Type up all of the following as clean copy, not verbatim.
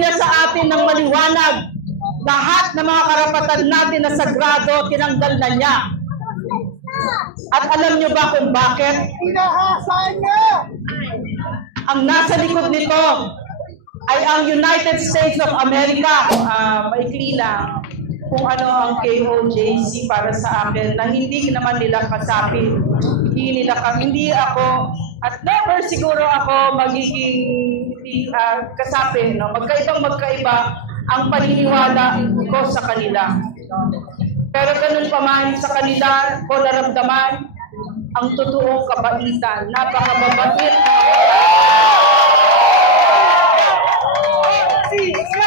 Sinabi niya sa atin ng maliwanag, lahat ng mga karapatan natin na sagrado, tinanggal na niya. At alam niyo ba kung bakit? Pinahasaan niya! Ang nasa likod nito ay ang United States of America. Maikli lang kung ano ang KOJC para sa akin na hindi naman nila kasapi. Hindi ako, at never siguro ako magiging kasapi. No? Magkaiba ang paniniwala ko sa kanila. Pero ganun pa man sa kanila ko naramdaman ang totoong kabaitan. Napakababait.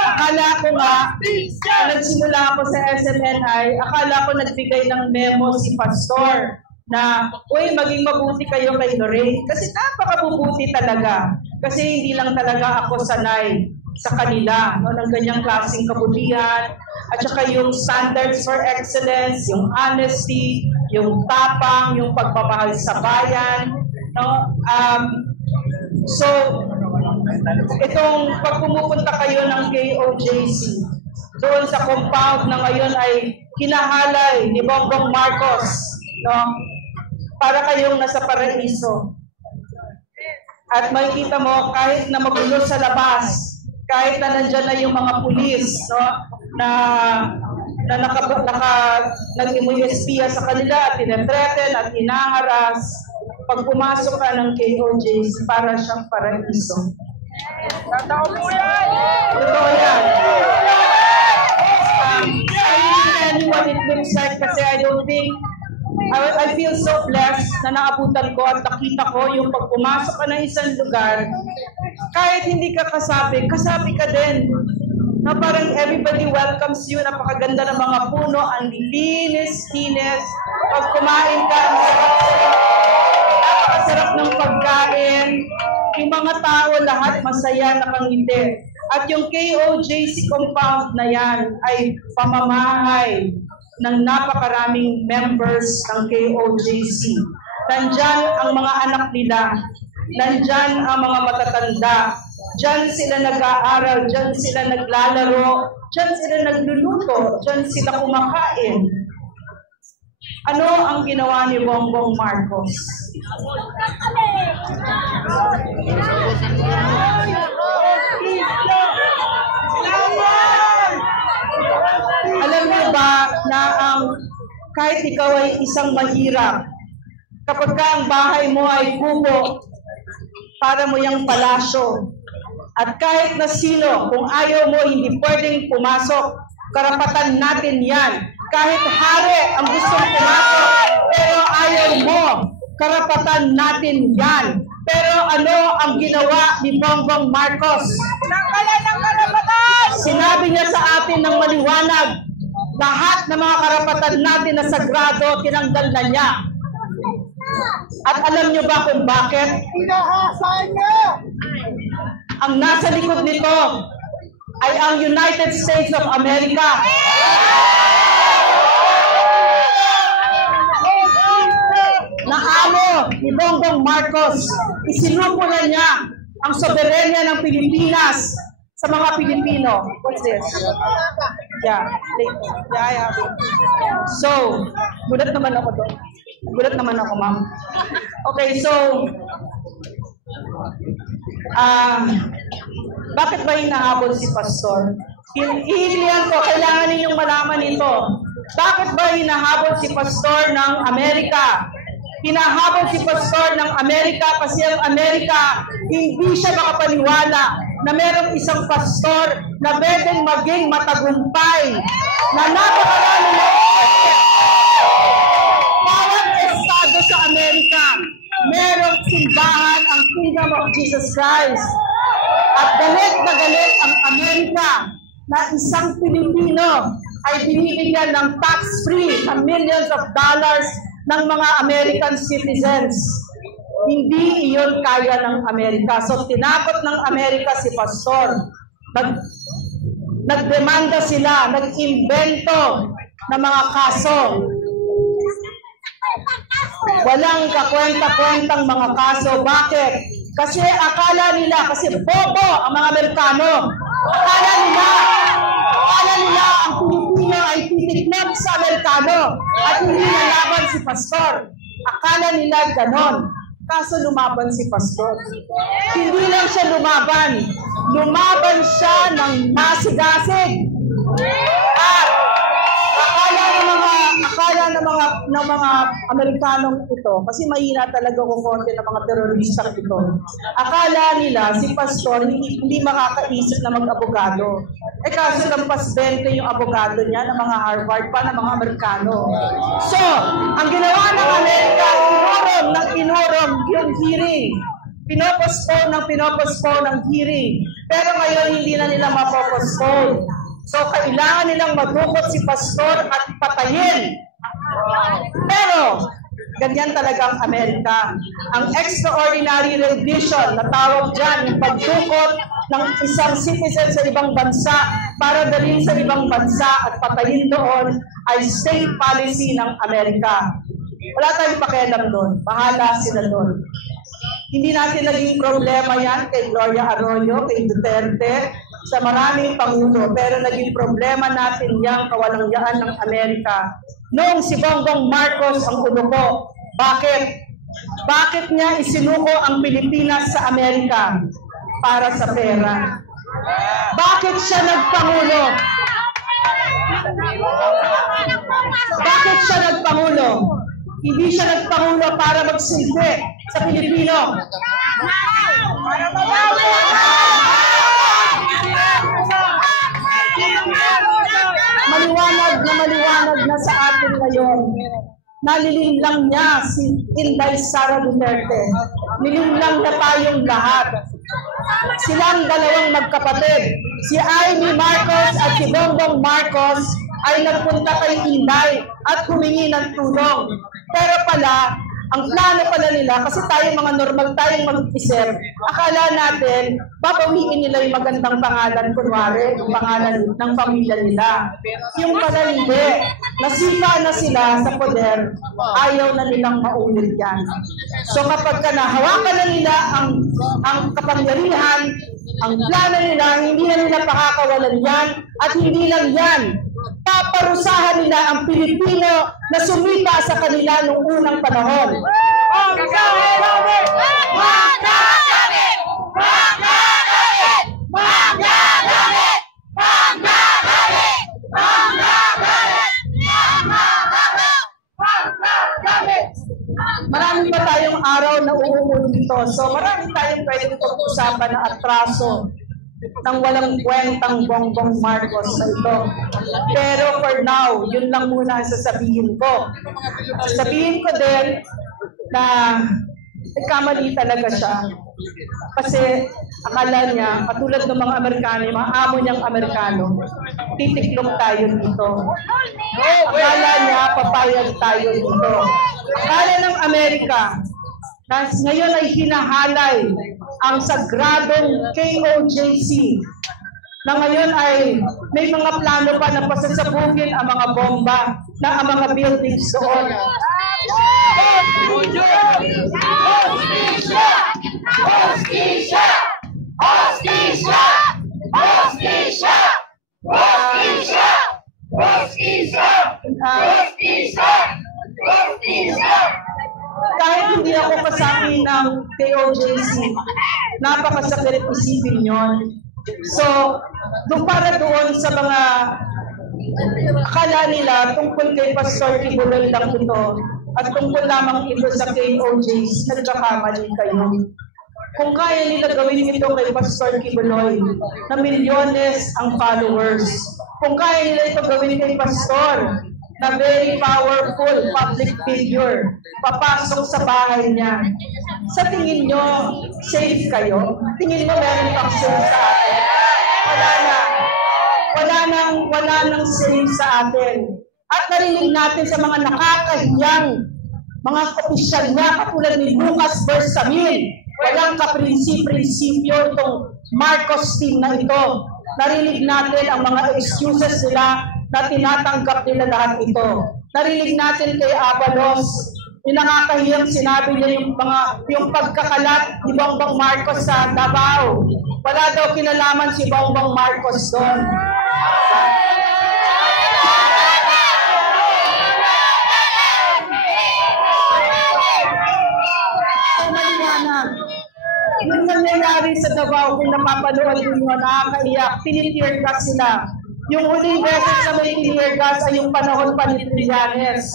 Akala ko nga, nagsimula ako sa SMNI, akala ko nagbigay ng memo si Pastor na, uy, maging mabuti kayo kay Lorraine. Kasi napakabubuti talaga. Kasi hindi lang talaga ako sanay sa kanila, no, ng ganyang klaseng kabutihan. At saka yung standards for excellence, yung honesty, yung tapang, yung pagmamahal sa bayan. No? So, itong pag pumupunta kayo ng KOJC, doon sa compound na ngayon ay kinahalay ni Bongbong Marcos, no? Para kayong nasa paraiso. At makikita mo, kahit na magulo sa labas, kahit na nandyan na yung mga pulis, no? na nag-imuyespiya sa kanila at tinetreten at inaharas, pag pumasok ka ng KOJC, para siyang paraiso. Totoo po yan! Totoo yan. I don't know what it looks like kasi I don't think, I feel so blessed na naabutan ko at nakita ko yung pag pumasok ka ng isang lugar, kahit hindi ka kasabi ka din. Na parang everybody welcomes you, napakaganda ng mga puno, ang linis-linis. Pag kumain ka, napakasarap ng pagkain. Yung mga tao, lahat masaya, nakangiti. At yung KOJC compound na yan ay pamamahay ng napakaraming members ng KOJC. Nandyan ang mga anak nila. Nandyan ang mga matatanda. Diyan sila nag-aaral, diyan sila naglalaro, diyan sila nagluluto, diyan sila kumakain. Ano ang ginawa ni Bongbong Marcos? Alam niyo ba na kahit ikaw ay isang mahirap, kapag ang bahay mo ay kubo, para mo yung palasyo, at kahit na sino, kung ayaw mo, hindi pwedeng pumasok. Karapatan natin yan. Kahit hari ang gustong pumasok, pero ayaw mo, karapatan natin yan. Pero ano ang ginawa ni Bongbong Marcos? Nangkalan ng karapatan! Sinabi niya sa atin ng maliwanag, lahat ng mga karapatan natin na sagrado, tinanggal na niya. At alam niyo ba kung bakit? Pinahasaan niya! Ang nasa likod nito ay ang United States of America. Naalo ni Bongbong Marcos, isinuko na niya ang soberenya ng Pilipinas sa mga Pilipino. What's this? Yeah, I have it. So, gulat naman ako doon. Gulat naman ako, ma'am. Okay, so, bakit ba hinahabol si Pastor? Hihilihan ko, kailangan ninyong malaman ito. Bakit ba hinahabol si Pastor ng Amerika? Hinahabol si Pastor ng Amerika kasi ang Amerika, hindi siya makapaniwala na merong isang pastor na pwedeng maging matagumpay, na napakarami na bawat estado sa Amerika, merong simbahan ang Kingdom of Jesus Christ. At galit na galit ang Amerika na isang Pilipino ay binibigyan ng tax-free na millions of dollars ng mga American citizens. Hindi iyon kaya ng Amerika. So tinakot ng Amerika si Pastor. Nagdemanda sila, nag-invento ng mga kaso. Walang kakwenta-kwentang mga kaso. Bakit? Kasi akala nila, kasi bobo ang mga Amerikano, Akala nila ang Pilipino ay titiknap sa Amerikano at hindi nalaban si Pastor. Akala nila ganon. Kaso lumaban si Pastor. Hindi lang siya lumaban siya ng masigasig. At akala ng mga Amerikanong ito, kasi mahina talaga kukonte ng mga teroristang ito. Akala nila si Pastor hindi makakaisip na mag-abogado. Kaso lampas 20 yung abogado niya ng mga Harvard pa ng mga Amerikano. So, ang ginawa ng Amerika, inorong yung hearing. Pinopostpone ng hearing. Pero ngayon hindi na nila mapopostpone. So, kailangan nilang madukot si Pastor at patayin. Pero, ganyan talaga ang Amerika. Ang extraordinary rendition na tawag dyan, yung pagdukot ng isang citizen sa ibang bansa para dalhin sa ibang bansa at patayin doon ay state policy ng Amerika. Wala tayong pakialam doon. Bahala sila doon. Hindi natin naging problema yan kay Gloria Arroyo, kay Duterte, sa maraming pangulo. Pero naging problema natin yung kawalangyaan ng Amerika. Noong si Bongbong Marcos ang ulo ko, bakit niya isinuko ang Pilipinas sa Amerika? Para sa pera. Bakit siya nagpangulo? Bakit siya nagpangulo? Hindi siya nagpangulo para magsilbi sa Pilipino. Maliwanag na sa atin ngayon. Nalilinlang niya si Inday Sara Duterte. Nililinlang na tayong lahat. Silang dalawang magkapatid, si Amy Marcos at si Bongbong Marcos, ay nagpunta kay Inday at humingi ng tulong. Pero pala, ang plano pala nila, kasi tayo mga normal tayong mag-isip, akala natin, babawiin nila yung magandang pangalan, kunwari, yung pangalan ng pamilya nila. Yung pala hindi, nasipa na sila sa poder, ayaw na nilang maulit yan. So kapag nahawakan na nila ang kapangyarihan, ang plano nila, hindi na nila pakakawalan yan, at hindi lang yan, paparusahan nila ang Pilipino na sumita sa kanila noong unang panahon. Marami pa tayong araw na uuwi dito. So marami tayong pwedeng pag-usapan na atraso ng walang kwentang Bongbong Marcos na ito. Pero for now, yun lang muna ang sasabihin ko. Sasabihin ko din na nagkamali talaga siya. Kasi akala niya, katulad ng mga Amerikano, yung mga amo niyang Amerikano, titiklop tayo dito. Akala niya, papayag tayo dito. Akala ng Amerika, na ngayon ay hinahalay ang sagradong KOJC na ngayon ay may mga plano pa na pasasabugin ang mga bomba na ang mga buildings doon. Hostisya! Hostisya! Hostisya! Hostisya! Hostisya! Hostisya! Hostisya! Hostisya! Kahit hindi ako kasabi ng KOJC, napakasakit isipin yon. So, para doon sa mga akala nila tungkol kay Pastor Kibuloy lang ito at tungkol lamang ito sa KOJC, nagkakamali kayo. Kung kaya nila gawin ito kay Pastor Kibuloy, na milyones ang followers, kung kaya nila ito gawin kay Pastor, na very powerful public figure, papasok sa bahay niya. Sa tingin nyo, safe kayo? Tingin mo meron pang safe sa atin? Wala na. Wala nang safe sa atin. At narinig natin sa mga nakakahiyang mga opisyal niya, katulad ni Lucas Bersamin, walang kaprinsipyo itong Marcos team na ito. Narinig natin ang mga excuses nila na tinatanggap nila lahat ito. Narinig natin kay Abalos, yung nakakahiyang sinabi niya yung pagkakalat ni Bongbong Marcos sa Davao. wala daw kinalaman si Bongbong Marcos doon. So, maliwanag. Yung nangyayari sa Davao, kung napapanood ninyo, nakakaiyak, tinitear gas sila. Yung huling beses na may tear gas ay yung panahon pa ni Trillanes.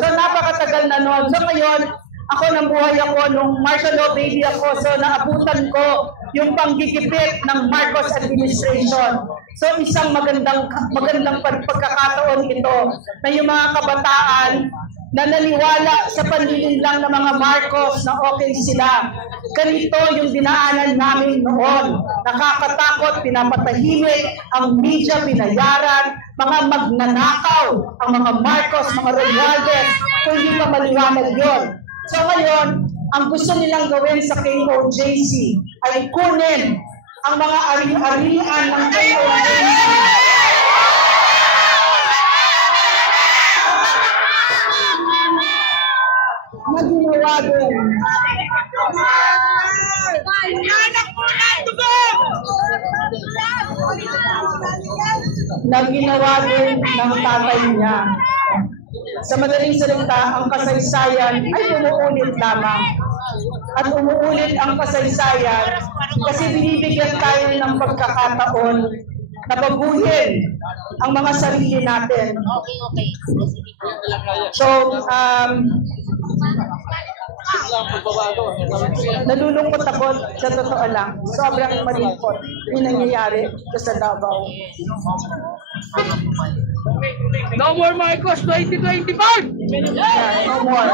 So, napakatagal na noon. So, ngayon, ako nabuhay ako nung martial law baby ako. So, naabutan ko yung panggigipit ng Marcos administration. So, isang magandang pagkakataon ito na yung mga kabataan na naniwala sa panlilinlang ng mga Marcos na okay sila. Ganito yung dinaanan namin noon. Nakakatakot, pinapatahimik, ang media pinayaran, mga magnanakaw, ang mga Marcos, mga Romualdez, kung hindi pa maliwanag yun. So ngayon, ang gusto nilang gawin sa KOJC ay kunin ang mga ari-arian ng KOJC. Na ginawa din. Na ginawa din ng tatay niya. Sa madaling salita, ang kasaysayan ay umuulit lamang. At umuulit ang kasaysayan kasi binibigyan tayo ng pagkakataon na baguhin ang mga sarili natin. So, nalulungkot ako sa totoo lang. Sobrang malungkot yung nangyayari sa Davao. No more Marcos 2025! Yeah, no more.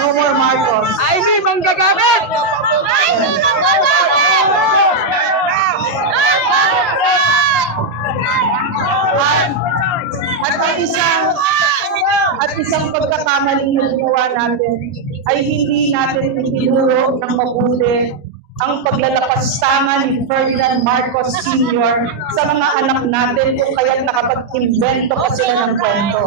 No more Marcos. I mean, manggagamit! At isang pagkakamali na ginawa natin ay hindi natin itinuro ng mabuti ang paglalapastangan ni Ferdinand Marcos Sr. sa mga anak natin kung kaya't nakapag-invento pa sila ng kwento.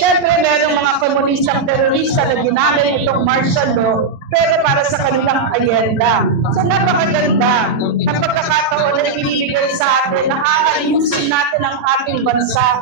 Siyempre, merong mga komunistang terorista na ginamit itong martial law pero para sa kanilang ayenda. So napakaganda na pagkakataon na ibinibigay sa atin na aayusin natin ang ating bansa